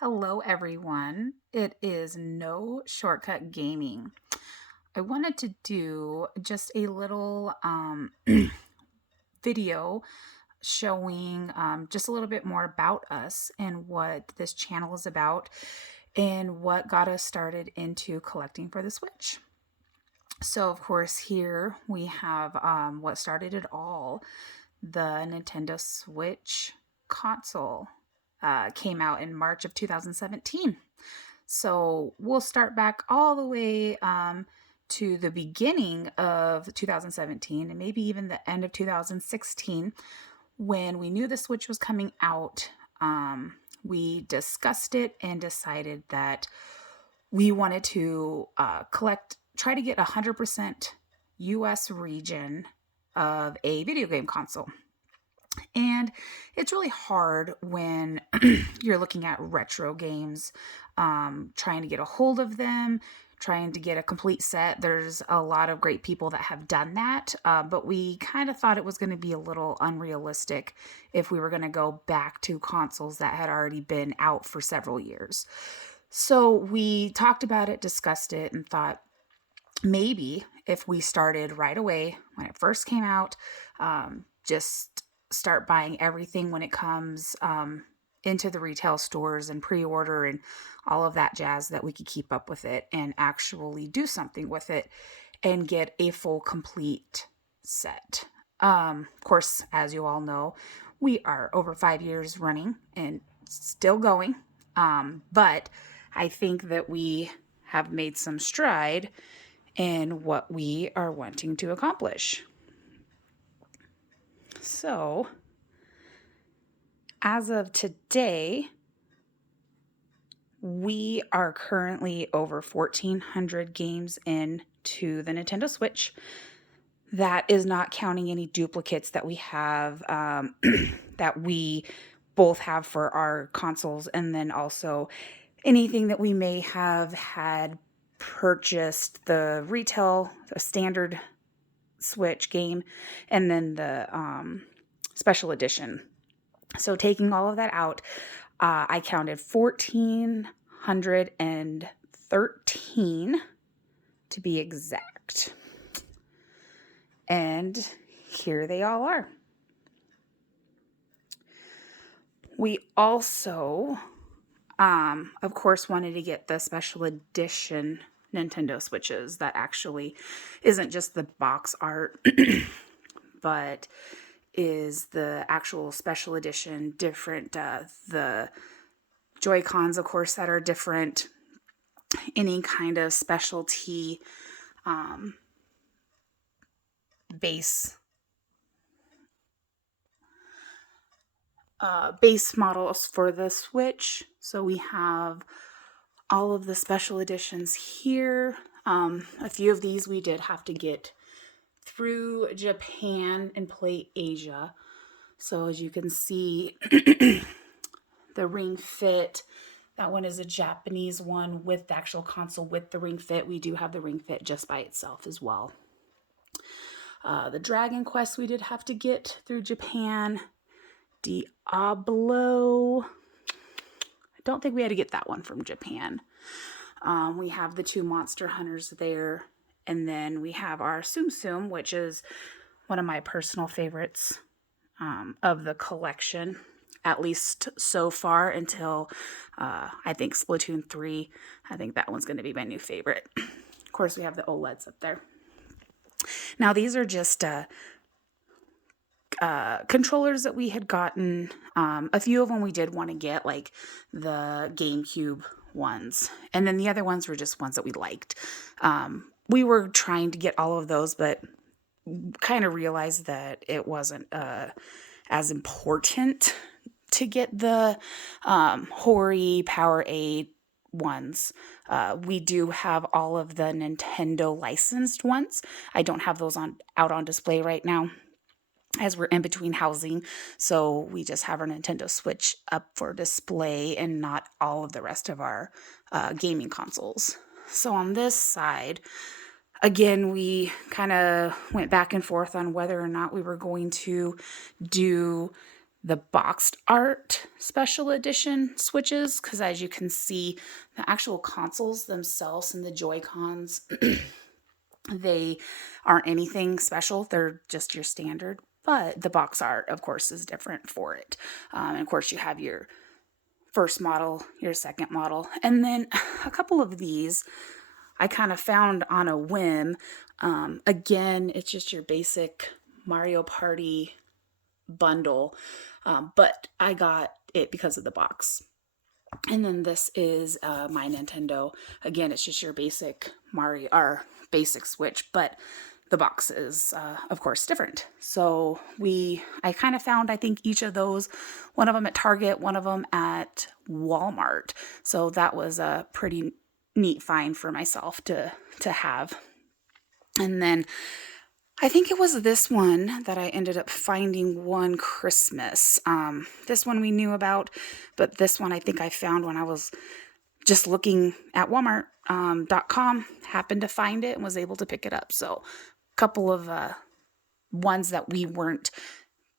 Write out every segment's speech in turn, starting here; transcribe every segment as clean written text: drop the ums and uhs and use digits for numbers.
Hello, everyone. It is No Shortcut Gaming. I wanted to do just a little video showing just a little bit more about us and what this channel is about and what got us started into collecting for the Switch. So, of course, here we have what started it all, the Nintendo Switch console. Came out in March of 2017. So we'll start back all the way to the beginning of 2017 and maybe even the end of 2016 when we knew the Switch was coming out. We discussed it and decided that we wanted to try to get 100% US region of a video game console. And it's really hard when you're looking at retro games, trying to get a hold of them, trying to get a complete set. There's a lot of great people that have done that, but we kind of thought it was going to be a little unrealistic if we were going to go back to consoles that had already been out for several years. So we talked about it, discussed it, and thought maybe if we started right away when it first came out, just start buying everything when it comes into the retail stores and pre-order and all of that jazz, that we could keep up with it and actually do something with it and get a full complete set. Of course, as you all know, we are over 5 years running and still going. But I think that we have made some stride in what we are wanting to accomplish. So, as of today, we are currently over 1,400 games into the Nintendo Switch. That is not counting any duplicates that we have, that we both have for our consoles, and then also anything that we may have had purchased the retail, the standard Switch game, and then the special edition. So taking all of that out, I counted 1,413 to be exact. And here they all are. We also, of course, wanted to get the special edition Nintendo Switches that actually isn't just the box art, but is the actual special edition, different, the Joy-Cons, of course, that are different, any kind of specialty base models for the Switch. So we have all of the special editions here. A few of these we did have to get through Japan and Play Asia. So as you can see, the Ring Fit, that one is a Japanese one with the actual console with the Ring Fit. We do have the Ring Fit just by itself as well. The Dragon Quest we did have to get through Japan. Diablo, I don't think we had to get that one from Japan. We have the two Monster Hunters there. And then we have our Tsum Tsum, which is one of my personal favorites of the collection, at least so far, until I think Splatoon 3. I think that one's going to be my new favorite. Of course, we have the OLEDs up there. Now, these are just controllers that we had gotten. A few of them we did want to get, like the GameCube ones. And then the other ones were just ones that we liked. We were trying to get all of those, but kind of realized that it wasn't as important to get the Hori Powerade ones. We do have all of the Nintendo licensed ones. I don't have those out on display right now, as we're in between housing, so we just have our Nintendo Switch up for display and not all of the rest of our gaming consoles. So on this side, again, we kind of went back and forth on whether or not we were going to do the boxed art special edition Switches, because as you can see, the actual consoles themselves and the Joy-Cons, they aren't anything special. They're just your standard, but the box art, of course, is different for it. And of course, you have your first model, your second model, and then a couple of these I kind of found on a whim. Again, it's just your basic Mario Party bundle, but I got it because of the box. And then this is my Nintendo. Again, it's just your basic Mario or basic Switch, but the box is, of course, different. So I kind of found, I think, each of those, one of them at Target, one of them at Walmart. So that was a pretty neat find for myself to have. And then I think it was this one that I ended up finding one Christmas. This one we knew about, but this one I think I found when I was just looking at Walmart.com, happened to find it and was able to pick it up. So a couple of ones that we weren't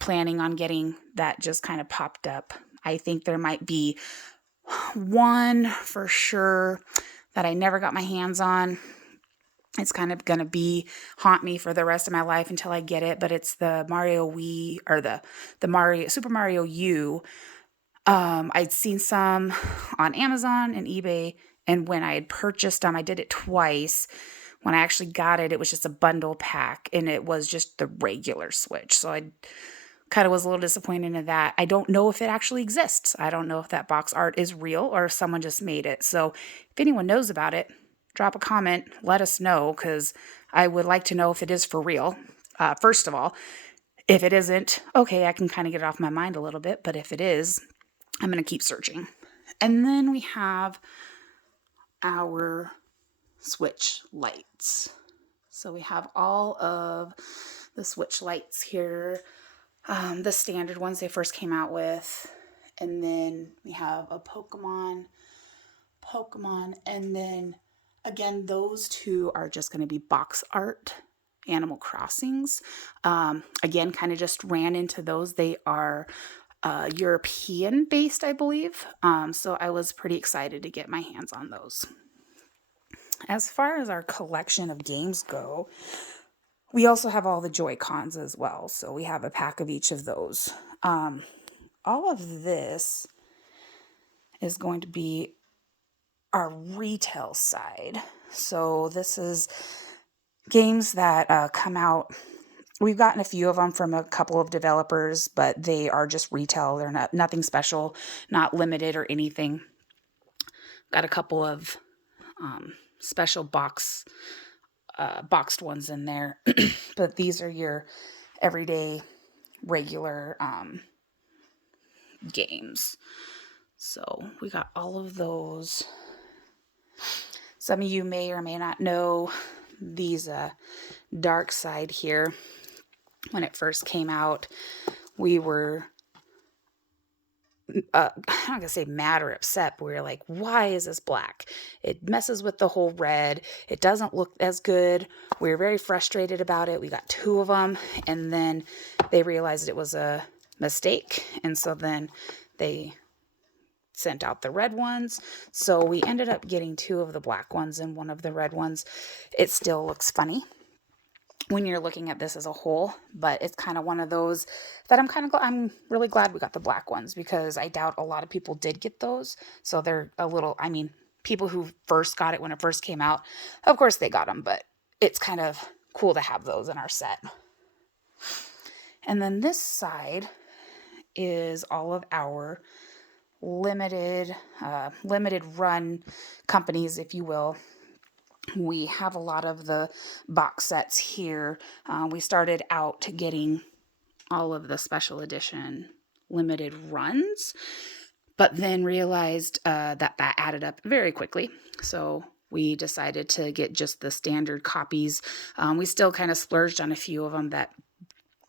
planning on getting that just kind of popped up. I think there might be one for sure that I never got my hands on. It's kind of going to haunt me for the rest of my life until I get it, but it's the Mario Wii, or the Super Mario U. I'd seen some on Amazon and eBay, and when I had purchased them, I did it twice. When I actually got it, it was just a bundle pack, and it was just the regular Switch. So I kind of was a little disappointed in that. I don't know if it actually exists. I don't know if that box art is real or if someone just made it. So if anyone knows about it, drop a comment, let us know, because I would like to know if it is for real. First of all, if it isn't, okay, I can kind of get it off my mind a little bit, but if it is, I'm going to keep searching. And then we have our Switch lights. So we have all of the Switch lights here, the standard ones they first came out with. And then we have a Pokemon, and then again, those two are just going to be box art Animal Crossings. Again, kind of just ran into those. They are European based, I believe. So I was pretty excited to get my hands on those. As far as our collection of games go, we also have all the Joy-Cons as well. So we have a pack of each of those. All of this is going to be our retail side. So this is games that come out. We've gotten a few of them from a couple of developers, but they are just retail. They're nothing special, not limited or anything. Got a couple of special boxed ones in there, but these are your everyday, regular games. So we got all of those. Some of you may or may not know these Dark Side here. When it first came out, we were I'm not gonna say mad or upset, but we were like, why is this black? It messes with the whole red. It doesn't look as good. We were very frustrated about it. We got 2 of them, and then they realized it was a mistake, and so then they sent out the red ones. So we ended up getting 2 of the black ones and 1 of the red ones. It still looks funny when you're looking at this as a whole, but it's kind of one of those that I'm really glad we got the black ones, because I doubt a lot of people did get those. So they're a little, people who first got it when it first came out, of course they got them, but it's kind of cool to have those in our set. And then this side is all of our limited run companies, if you will. We have a lot of the box sets here. We started out getting all of the special edition limited runs, but then realized that added up very quickly. So we decided to get just the standard copies. We still kind of splurged on a few of them that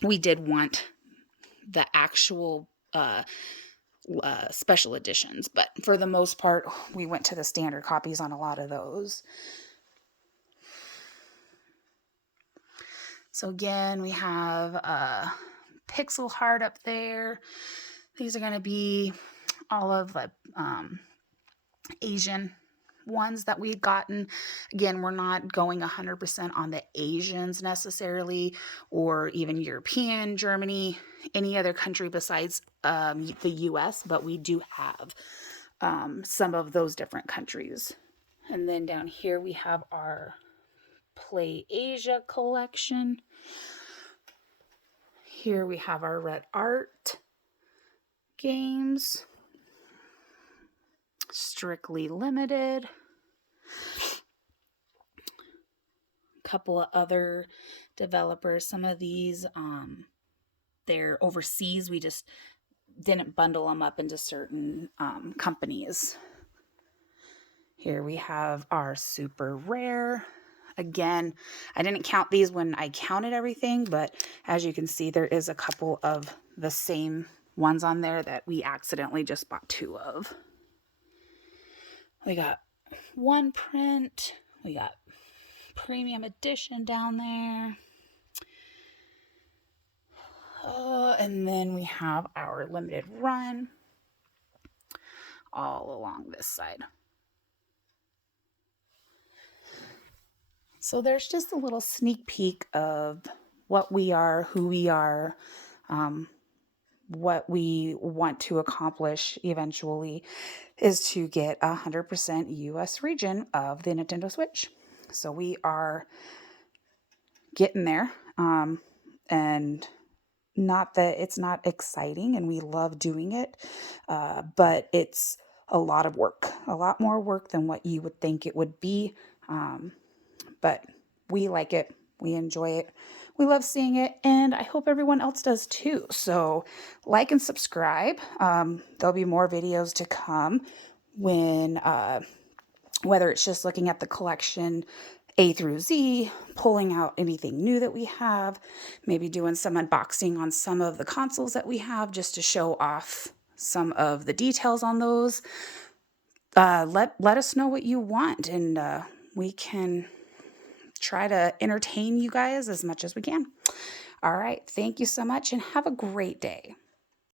we did want the actual special editions, but for the most part, we went to the standard copies on a lot of those. So again, we have pixel heart up there. These are going to be all of the Asian ones that we've gotten. Again, we're not going 100% on the Asians necessarily, or even European, Germany, any other country besides the US, but we do have some of those different countries. And then down here we have our Play Asia collection. Here we have our Red Art games. Strictly Limited. A couple of other developers. Some of these, they're overseas. We just didn't bundle them up into certain companies. Here we have our Super Rare. Again, I didn't count these when I counted everything, but as you can see, there is a couple of the same ones on there that we accidentally just bought 2 of. We got one print. We got premium edition down there. And then we have our limited run all along this side. So there's just a little sneak peek of what we are, who we are, what we want to accomplish eventually is to get 100% US region of the Nintendo Switch. So we are getting there. And not that it's not exciting and we love doing it, but it's a lot of work, a lot more work than what you would think it would be. But we like it. We enjoy it. We love seeing it. And I hope everyone else does too. So like and subscribe. There'll be more videos to come when, whether it's just looking at the collection A through Z, pulling out anything new that we have, maybe doing some unboxing on some of the consoles that we have just to show off some of the details on those. Let us know what you want, and we can try to entertain you guys as much as we can. All right. Thank you so much and have a great day.